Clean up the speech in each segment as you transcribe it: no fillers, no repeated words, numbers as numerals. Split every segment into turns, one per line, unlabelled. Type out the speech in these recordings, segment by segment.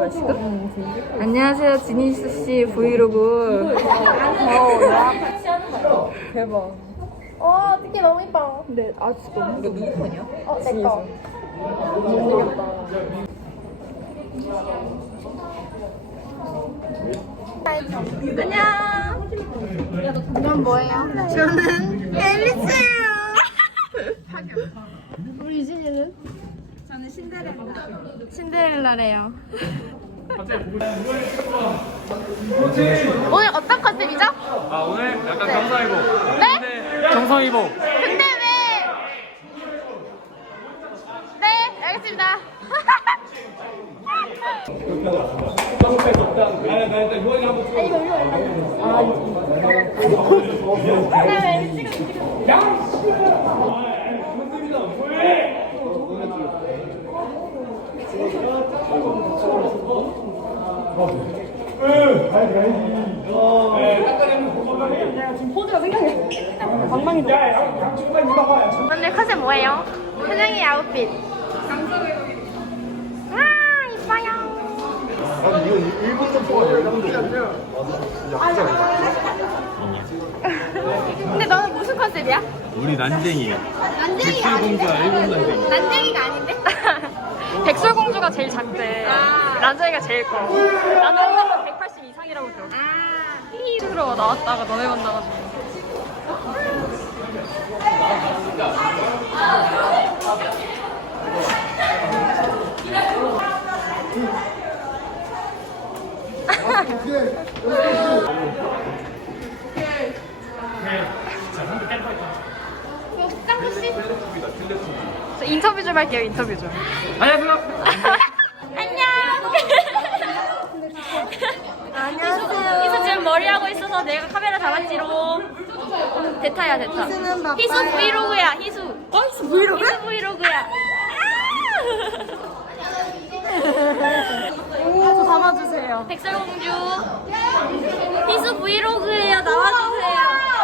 거야 지금?
안녕하세요, 지니스 씨 브이로그.
나 같이 하는 거야. 대박.
티켓 너무 이뻐.
근데 진짜 너무 이거 누구 폰이야?
내 거.
잘생겼다.
안녕. 이건 뭐예요? 저는 앨리스예요. 우리 유진이는?
저는 신데렐라래요.
오늘 어떤 컨셉이죠?
오늘 약간 경상이복.
네?
경상이복.
근데 왜? 네, 알겠습니다. 오늘 컨셉 뭐예요? 현영이 아웃핏. 와, 이뻐요. 근데 너는 무슨 컨셉이야?
우리 난쟁이.
난쟁이가
백설공주와 일본 난쟁이.
난쟁이가 아닌데?
백설공주가 제일 작대. 난쟁이가 제일 커. 나는 한번 180 이상이라고 들었어. 스스로가 나왔다가 너네 만나가지고.
짱구씨?
저 인터뷰 좀 할게요, 인터뷰 좀.
안녕하세요.
안녕. 안녕하세요.
희수 지금 머리하고 있어서 내가 카메라 잡았지롱. 대타야, 대타. 희수 브이로그야, 희수. 희수 브이로그? 희수 브이로그야.
저 담아주세요.
백설공주. 희수 브이로그예요, 나와주세요.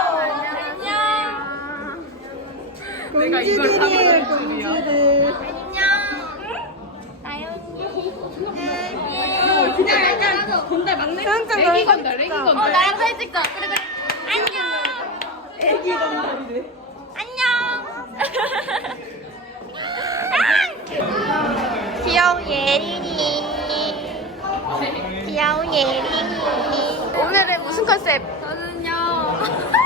안녕.
공주들이에요, 공주들.
안녕.
그냥 약간 건달 막내? 애기 건달, 애기 건달.
나랑 사진 찍자. 그래, 그래. 안녕.
애기 건달이래.
안녕.
귀여운 예린이. 귀여운 예린이. 오늘은 무슨 컨셉?
저는요.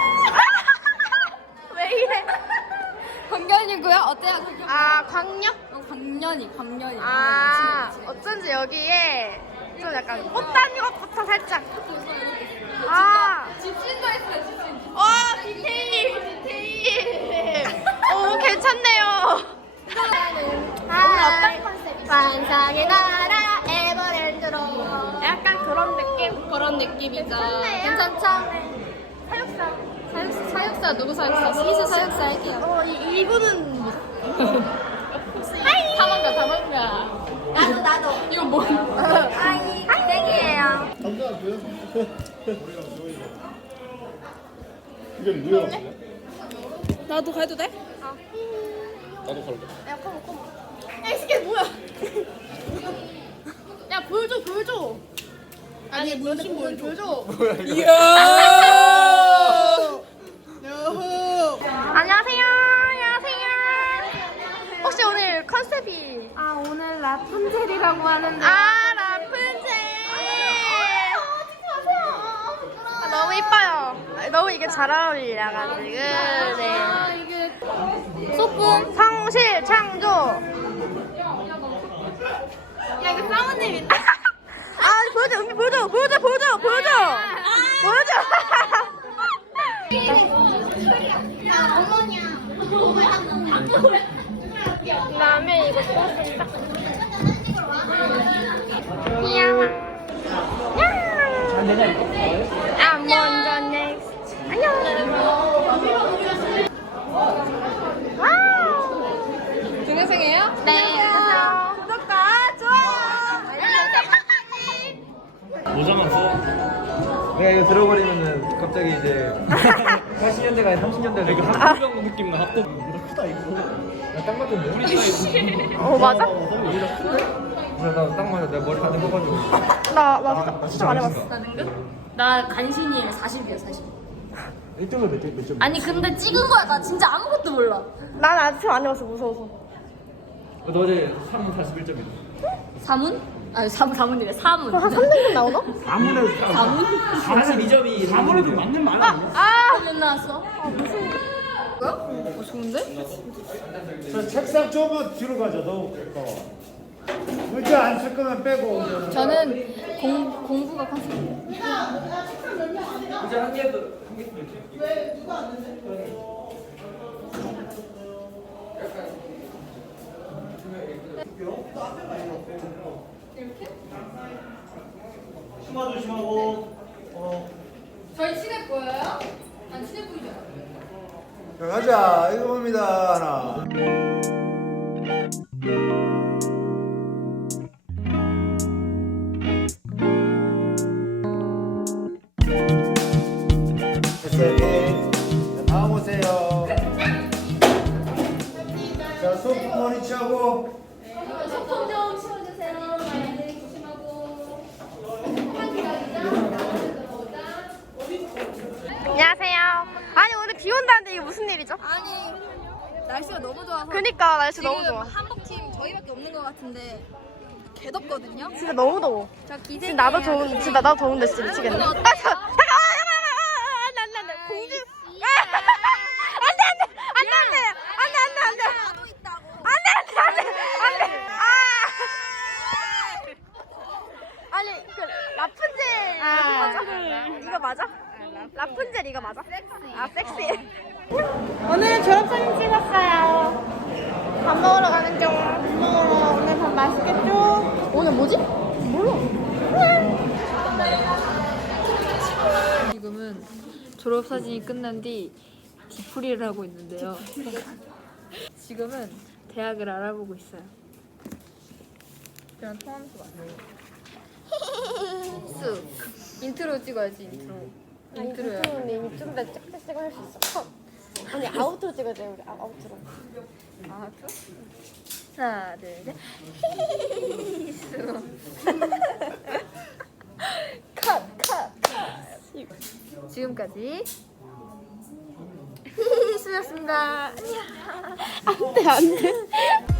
왜 이래?
광견이고요. 어때요?
광녀?
광년이.
어쩐지 여기에 좀 약간 꽃다니 것부터 살짝.
집신도 했어요, 집신.
디테일. 오, 괜찮네요. 오늘 어떤 컨셉이죠? 환상의 나라 에버랜드로. 약간 그런 느낌?
그런 느낌이죠.
괜찮네요.
괜찮죠? 사육사 누구 사육사? 희수 사육사 할게요.
이분은
다망가.
나도.
이건 뭐?
아이, 땡이에요.
이게 뭐야?
나도 가도 돼?
나도 갈래.
야, 컴온. 야, 이 새끼 뭐야? 야, 보여줘. 아니, 무슨 보여줘. 안녕하세요. 혹시 오늘 컨셉이?
오늘 라푼젤이라고 하는데.
라푼젤. 너무 이뻐요. 너무 이게 잘 어울려가지고. 네.
이게 소품.
성실 창조.
야, 이거 사모님인데?
보여줘. 은비 보여줘.
그다음에 이거 또
귀여워. 먼저 넥스트. 안녕.
동영상이에요?
네. 구독과 좋아요. 알람 설정까지.
모자만 써.
내가 이거 들어버리면은 갑자기 이제 80년대가 아니라 30년대가
이거
되고
학부병 느낌 나. 학부병. 크다 이거.
딱 맞던데 우리
사이즈.
맞아?
오히려 큰데? 그래 나딱 맞아. 내가 머리 다 늙어가지고.
나 진짜 안 해봤어.
나 능급? 나 간신히 40이야 40.
1등을 몇 점?
아니 근데 찍은 거야 나 진짜 아무것도 몰라.
난 아직 안 해봤어. 무서워서.
너 어제 3분 41점이다.
사문? 아니 사문이래 사문.
한 3등급 나오나?
4문에 42점이 4문에도 맞는 말 아니야?
몇 나왔어?
뭐야? 좋은데?
저 책상 좁으면 뒤로 가자. 너 의자 안 쓸 거면 빼고.
저는 공부가 컨셉이에요.
이제 한 개도 있지.
심화 조심하고.
저희 친해 보여요? 안 친해 보이죠?
자, 가자. 이거 봅니다. 하나. 됐어요. 자, 다음 오세요. 자, 손 머리 치하고.
소품 좀 치워주세요. 많이들 조심하고.
안녕하세요. 아니 오늘 비 온다는데 이게 무슨 일이죠?
아니 날씨가 너무 좋아서
그니까 날씨 너무 좋아.
한복팀 저희밖에 없는 것 같은데 개덥거든요.
진짜 너무 더워.
저 기생.
지금 나도 더운데 진짜 미치겠네.
오늘 어때요?
잠깐만. 안돼 공주. 안돼.
나도 있다고.
안돼. 아니 그 라푼젤 이거 맞아? 라푼젤 이거 맞아? 아 섹시. 오늘 졸업사진 찍었어요. 밥 먹으러 가는 중. 오늘 밥 맛있겠죠? 오늘 뭐지? 몰라.
지금은 졸업사진이 끝난 뒤 디프리를 하고 있는데요. 지금은 대학을 알아보고 있어요. 그냥 통하면서 봐요. 쑥 인트로 찍어야지 인트로. 인트로야.
인트로는 이미 좀더 짝짝짝 할수 있어. 아니 아우트로 찍어야 돼 우리 아우트로.
아, 하나, 둘, 셋. 컷. 지금까지 수였습니다. 안녕.
안돼.